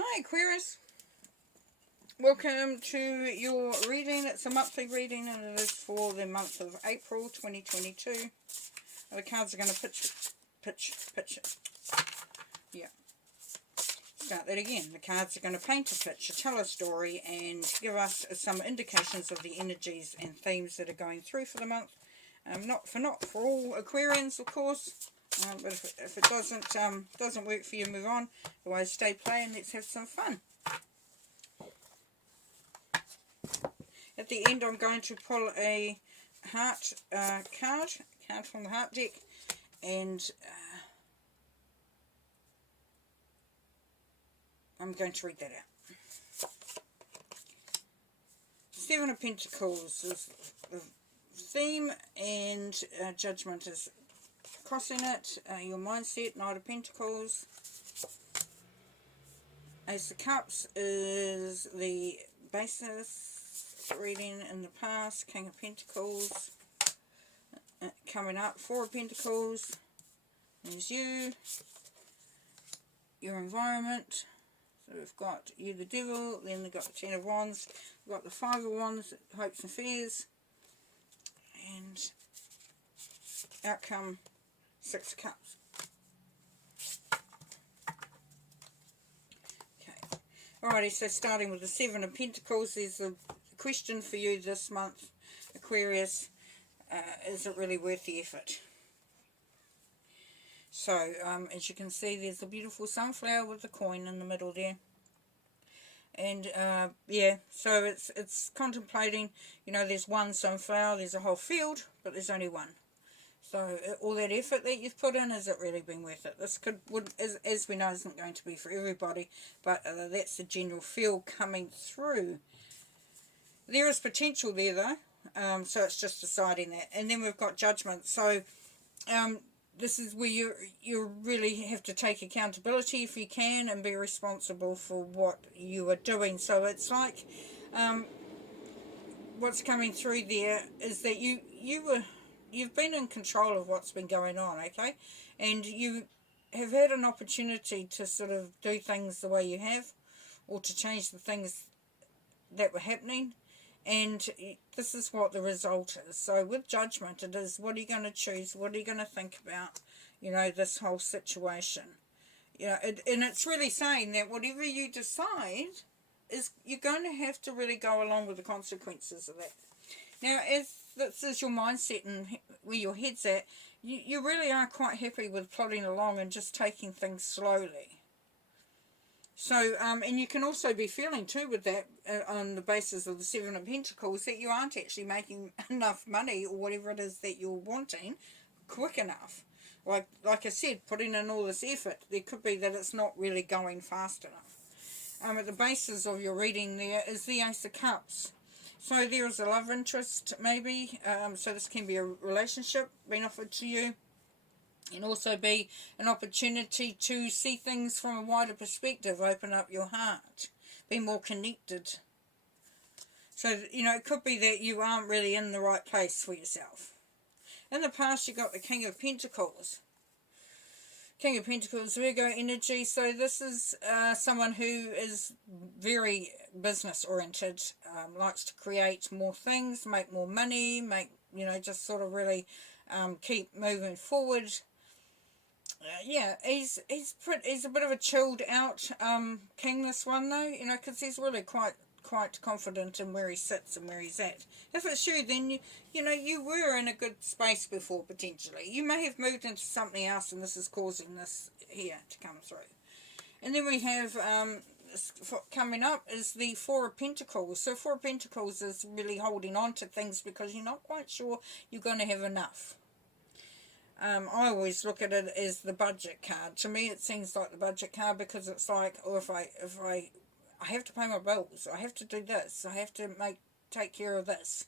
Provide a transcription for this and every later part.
Hi Aquarius, welcome to your reading. It's a monthly reading and it is for the month of April 2022. The cards are going to pitch. Yeah, start that again. The cards are going to paint a picture, tell a story and give us some indications of the energies and themes that are going through for the month. Not for all Aquarians, of course. But if it doesn't work for you, move on. Otherwise, stay playing. Let's have some fun. At the end, I'm going to pull a heart card from the heart deck, and I'm going to read that out. Seven of Pentacles is the theme, and Judgment is crossing it. Your mindset, Knight of Pentacles. Ace of Cups is the basis, reading in the past. King of Pentacles coming up. Four of Pentacles. There's you, your environment. So we've got you, the Devil. Then we've got the Ten of Wands. We've got the Five of Wands, hopes and fears. And outcome, Six of Cups. Okay. Alrighty, so starting with the Seven of Pentacles, there's a question for you this month, Aquarius. Is it really worth the effort? So, as you can see, there's a beautiful sunflower with the coin in the middle there. And, yeah, so it's contemplating, you know, there's one sunflower, there's a whole field, but there's only one. So all that effort that you've put in, has it really been worth it? This as we know, isn't going to be for everybody, but that's the general feel coming through. There is potential there though, so it's just deciding that. And then we've got Judgment. So this is where you really have to take accountability if you can, and be responsible for what you are doing. So it's like what's coming through there is that you've been in control of what's been going on, okay? And you have had an opportunity to sort of do things the way you have, or to change the things that were happening. And this is what the result is. So with Judgment, it is, what are you going to choose? What are you going to think about, you know, this whole situation? You know, and it's really saying that whatever you decide, you're going to have to really go along with the consequences of that. Now, as this is your mindset and where your head's at, you really are quite happy with plodding along and just taking things slowly. So, and you can also be feeling too with that, on the basis of the Seven of Pentacles, that you aren't actually making enough money, or whatever it is that you're wanting, quick enough. Like I said, putting in all this effort, there could be that it's not really going fast enough. At the basis of your reading there is the Ace of Cups. So there is a love interest, maybe. So this can be a relationship being offered to you. And also be an opportunity to see things from a wider perspective, open up your heart, be more connected. So, you know, it could be that you aren't really in the right place for yourself. In the past, you got the King of Pentacles. King of Pentacles, Virgo energy. So this is someone who is very business oriented, likes to create more things, make more money, you know, just sort of really keep moving forward. Yeah, he's a bit of a chilled out king, this one though, you know, because he's really quite confident in where he sits and where he's at. If it's you, then you know, you were in a good space before, potentially. You may have moved into something else, and this is causing this here to come through. And then we have coming up is the Four of Pentacles. So Four of Pentacles is really holding on to things because you're not quite sure you're going to have enough. I always look at it as the budget card. To me, it seems like the budget card, because it's like, oh, if I have to pay my bills, I have to do this, I have to take care of this.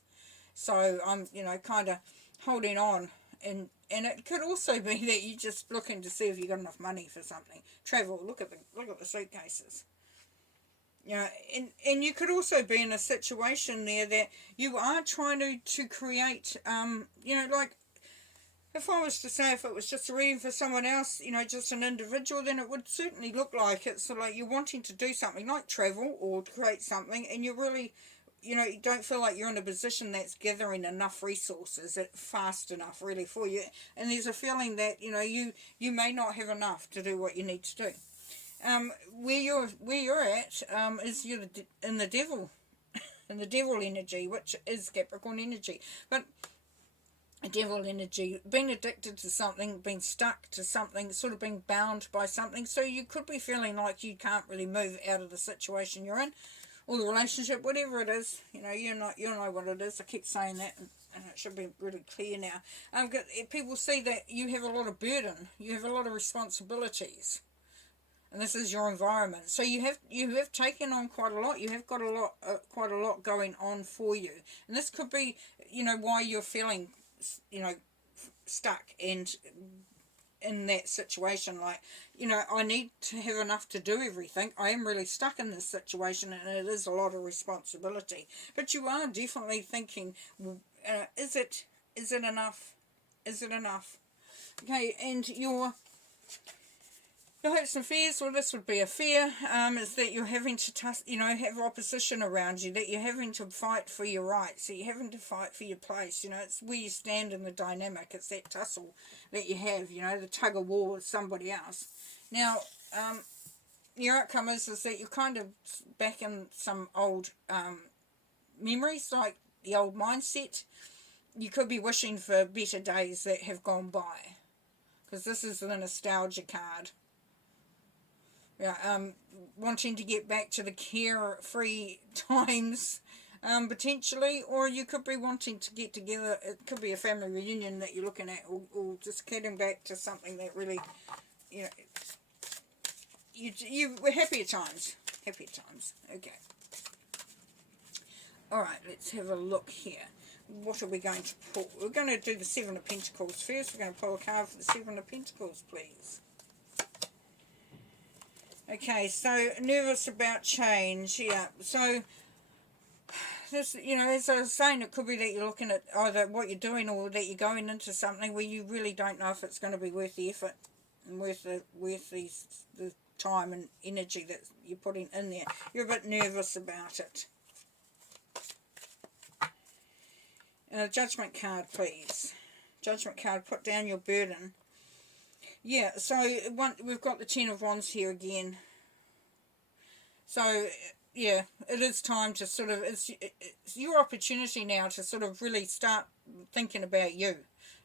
So I'm, you know, kind of holding on, and it could also be that you're just looking to see if you've got enough money for something. Travel. Look at the suitcases. You know, and you could also be in a situation there that you are trying to create, you know, like, If I was to say if it was just a reading for someone else, you know, just an individual, then it would certainly look like it's sort of like you're wanting to do something like travel or create something, and you really, you know, you don't feel like you're in a position that's gathering enough resources fast enough really for you, and there's a feeling that, you know, you may not have enough to do what you need to do. Where you're at is you're in the devil, in the devil energy, which is Capricorn energy, but a devil energy, being addicted to something, being stuck to something, sort of being bound by something. So you could be feeling like you can't really move out of the situation you're in, or the relationship, whatever it is. You know, you know what it is. I keep saying that, and it should be really clear now. People see that you have a lot of burden, you have a lot of responsibilities, and this is your environment. So you have taken on quite a lot. You have got quite a lot going on for you, and this could be, you know, why you're feeling, you know, stuck and in that situation. Like, you know, I need to have enough to do everything. I am really stuck in this situation, and it is a lot of responsibility. But you are definitely thinking, is it enough? Is it enough? Okay, and your hopes and fears, well, this would be a fear, is that you're having to, you know, have opposition around you, that you're having to fight for your rights, that you're having to fight for your place. You know, it's where you stand in the dynamic. It's that tussle that you have, you know, the tug of war with somebody else. Now, your outcome is that you're kind of back in some old memories, like the old mindset. You could be wishing for better days that have gone by, because this is the nostalgia card. Yeah, wanting to get back to the carefree times, potentially, or you could be wanting to get together. It could be a family reunion that you're looking at, or just getting back to something that really, you know, you were happier times. Happier times. Okay. All right, let's have a look here. What are we going to pull? We're going to do the Seven of Pentacles first. We're going to pull a card for the Seven of Pentacles, please. Okay, so nervous about change, yeah. So, this, you know, as I was saying, it could be that you're looking at either what you're doing or that you're going into something where you really don't know if it's going to be worth the effort and worth the time and energy that you're putting in there. You're a bit nervous about it. Judgment card, please. Judgment card, put down your burden. Yeah, so we've got the Ten of Wands here again. So, yeah, it is time to sort of, it's your opportunity now to sort of really start thinking about you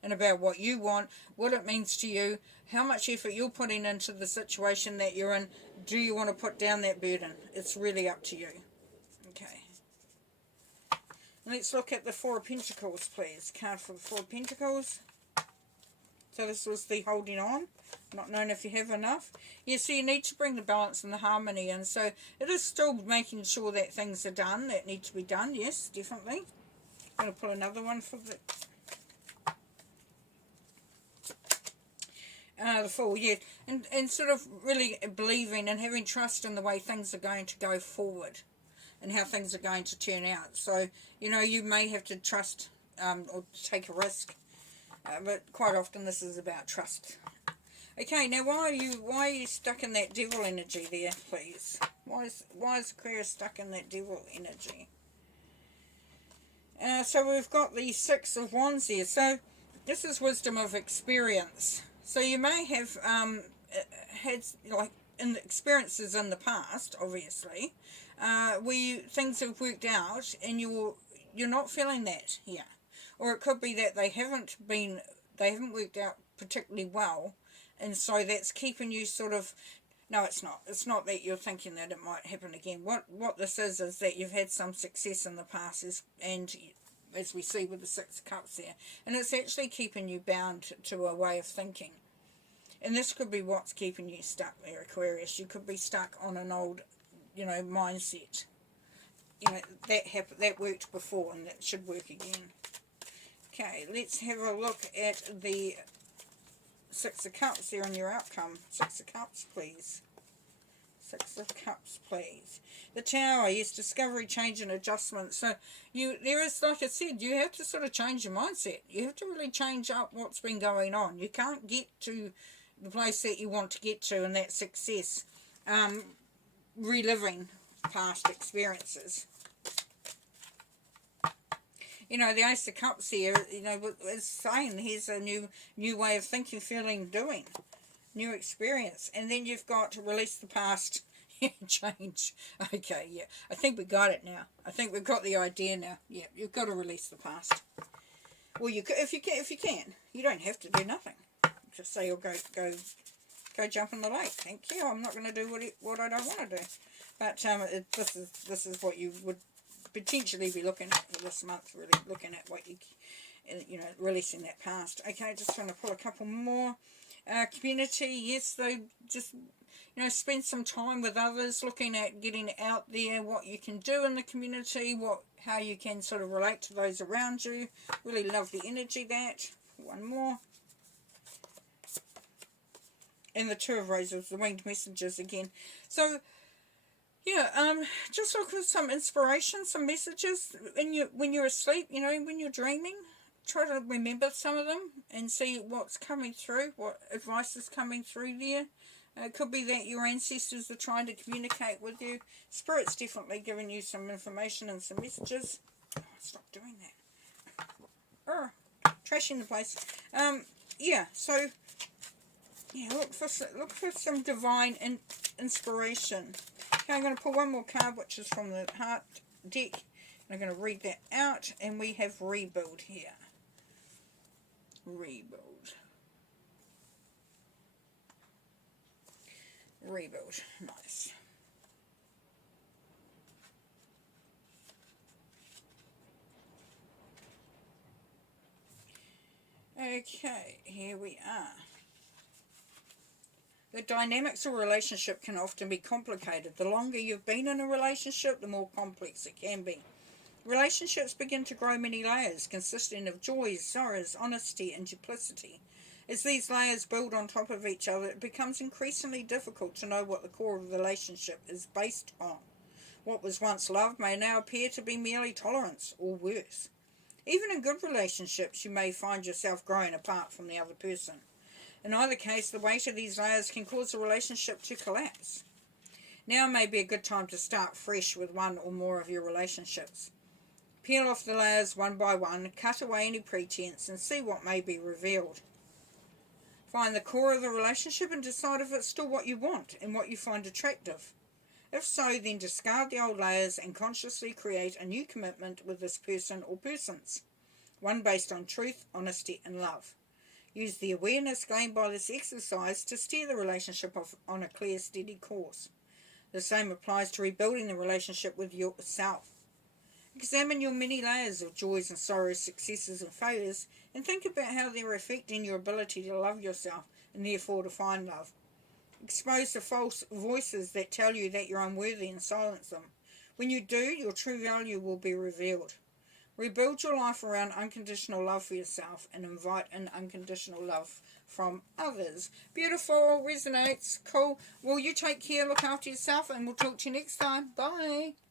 and about what you want, what it means to you, how much effort you're putting into the situation that you're in. Do you want to put down that burden? It's really up to you. Okay. Let's look at the Four of Pentacles, please. Card for the Four of Pentacles. So this was the holding on, not knowing if you have enough. Yeah, so you need to bring the balance and the harmony in. So it is still making sure that things are done that need to be done. Yes, definitely. I'm going to pull another one for the Fool, yeah. And sort of really believing and having trust in the way things are going to go forward and how things are going to turn out. So, you know, you may have to trust or take a risk. But quite often this is about trust. Okay, now why are you stuck in that devil energy there, please? Why is Aquarius stuck in that devil energy? So we've got the Six of Wands here. So this is wisdom of experience. So you may have had like experiences in the past, obviously, where things have worked out and you're not feeling that here. Or it could be that they haven't worked out particularly well, and so that's keeping you sort of, no, it's not. It's not that you're thinking that it might happen again. What this is that you've had some success in the past, and as we see with the Six of Cups there, and it's actually keeping you bound to a way of thinking. And this could be what's keeping you stuck there, Aquarius. You could be stuck on an old, you know, mindset. You know, that worked before, and that should work again. Okay, let's have a look at the Six of Cups there on your outcome. Six of Cups, please. Six Ace of Cups, please. The Tower, yes, discovery, change and adjustment. So there is, like I said, you have to sort of change your mindset. You have to really change up what's been going on. You can't get to the place that you want to get to, and that's success. Reliving past experiences. You know, the Ace of Cups here, you know, is saying here's a new way of thinking, feeling, doing. New experience. And then you've got to release the past. Change. Okay, yeah. I think we got it now. I think we've got the idea now. Yeah, you've got to release the past. Well, you if you can. You don't have to do nothing. Just say, "Oh, go jump in the lake." Thank you. I'm not going to do what I don't want to do. But this is what you would potentially be looking at for this month. Really looking at what you know, releasing that past. Okay, just trying to pull a couple more. Community, yes, they just, you know, spend some time with others, looking at getting out there, what you can do in the community, how you can sort of relate to those around you. Really love the energy that. One more. And the Two of Roses, the winged messages again. So, yeah, just look for some inspiration, some messages when you're asleep, you know, when you're dreaming. Try to remember some of them and see what's coming through, what advice is coming through there. It could be that your ancestors are trying to communicate with you. Spirit's definitely giving you some information and some messages. Oh, stop doing that. Trashing the place. Yeah, so, yeah, look for some divine inspiration. Okay, I'm going to pull one more card, which is from the Heart deck. I'm going to read that out, and we have Rebuild here. Rebuild. Nice. Okay, here we are. The dynamics of a relationship can often be complicated. The longer you've been in a relationship, the more complex it can be. Relationships begin to grow many layers, consisting of joys, sorrows, honesty, and duplicity. As these layers build on top of each other, it becomes increasingly difficult to know what the core of the relationship is based on. What was once love may now appear to be merely tolerance, or worse. Even in good relationships, you may find yourself growing apart from the other person. In either case, the weight of these layers can cause a relationship to collapse. Now may be a good time to start fresh with one or more of your relationships. Peel off the layers one by one, cut away any pretense, and see what may be revealed. Find the core of the relationship and decide if it's still what you want and what you find attractive. If so, then discard the old layers and consciously create a new commitment with this person or persons, one based on truth, honesty, and love. Use the awareness gained by this exercise to steer the relationship on a clear, steady course. The same applies to rebuilding the relationship with yourself. Examine your many layers of joys and sorrows, successes and failures, and think about how they're affecting your ability to love yourself and therefore to find love. Expose the false voices that tell you that you're unworthy and silence them. When you do, your true value will be revealed. Rebuild your life around unconditional love for yourself and invite an unconditional love from others. Beautiful, resonates, cool. Well, you take care, look after yourself, and we'll talk to you next time. Bye.